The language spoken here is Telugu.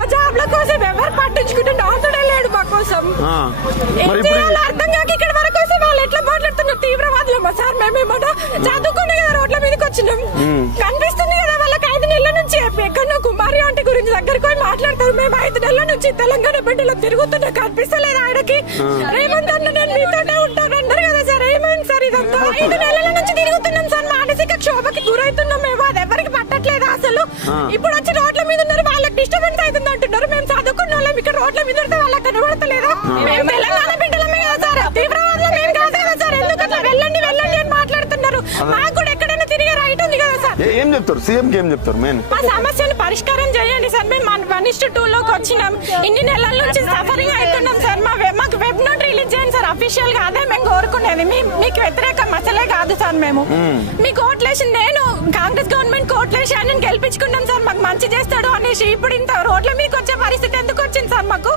జాబ్ల కోసం ఎవరు పట్టించుకుంటే డాక్టరే లేడు మా కోసం. అర్థం కాక ఇక్కడ వరకు వస్తే వాళ్ళు ఎట్లా మాట్లాడుతున్నారు తీవ్రవాదులు మా సార్. మేము చదువుకునే కదా రోడ్ల మీదకి వచ్చినాం. కనిపిస్తుంది కదా వాళ్ళకి 5 నెలల నుంచి ఎక్కడో కుమారి ఆంటీ గురించి దగ్గరకు పోయి మాట్లాడతారు. మేము 5 నెలల నుంచి తెలంగాణ బిడ్డలో తిరుగుతున్నా కనిపిస్తలేదు ఆయనకి. రేవంత్ అన్న నేను మీతోనే ఉంటాను అన్నారు కదా సార్. ఏమైంది సార్ ఇదంతా? 5 నెలల నుంచి తిరుగుతున్నాం సార్. మానసిక క్షోభకి గురవుతున్నాం మేము. అది ఎవరికి పట్టట్లేదు అసలు. ఇప్పుడు వచ్చి రోడ్ల మీద ఉన్నారు వాళ్ళకి డిస్టర్బెన్స్ అవుతుంది అంటున్నారు. మేము చదువుకున్న వాళ్ళం ఇక్కడ రోడ్ల మీద ఉంటే వాళ్ళకి కనబడతలేదా? మేము తెలంగాణ బిడ్డలమే కదా సార్. తీవ్రవాదులం మేము కాదు కదా సార్. ఎందుకు అట్లా వెళ్ళండి వెళ్ళండి అని మాట్లాడుతున్నారు. మాకు కూడా ఎక్కడైనా తిరిగే రైట్ ఉంది కదా సార్. ఏం చెప్తారు సీఎం ఏం చెప్తారు? మా సమస్యను పరిష్కారం చేయండి సార్. మేము 1:2 లోకి వచ్చినాం. ఇన్ని నెలల నుంచి సఫరింగ్ అవుతున్నాం సార్. మాకు వెబ్ నోట్ రిలీజ్ చేయండి సార్ అఫీషియల్ గా. అదే మేము కోరుకునేది. మీకు వ్యతిరేక మసలే కాదు సార్. మేము మీకు ఓట్లేసి నేను కాంగ్రెస్ గవర్నమెంట్ ఓట్లేసి ఆయన గెలిపించుకున్నాం సార్. మాకు మంచి చేస్తాడు అనేసి ఇప్పుడు ఇంత రోడ్ల మీకు వచ్చే పరిస్థితి ఎందుకు వచ్చింది సార్ మాకు?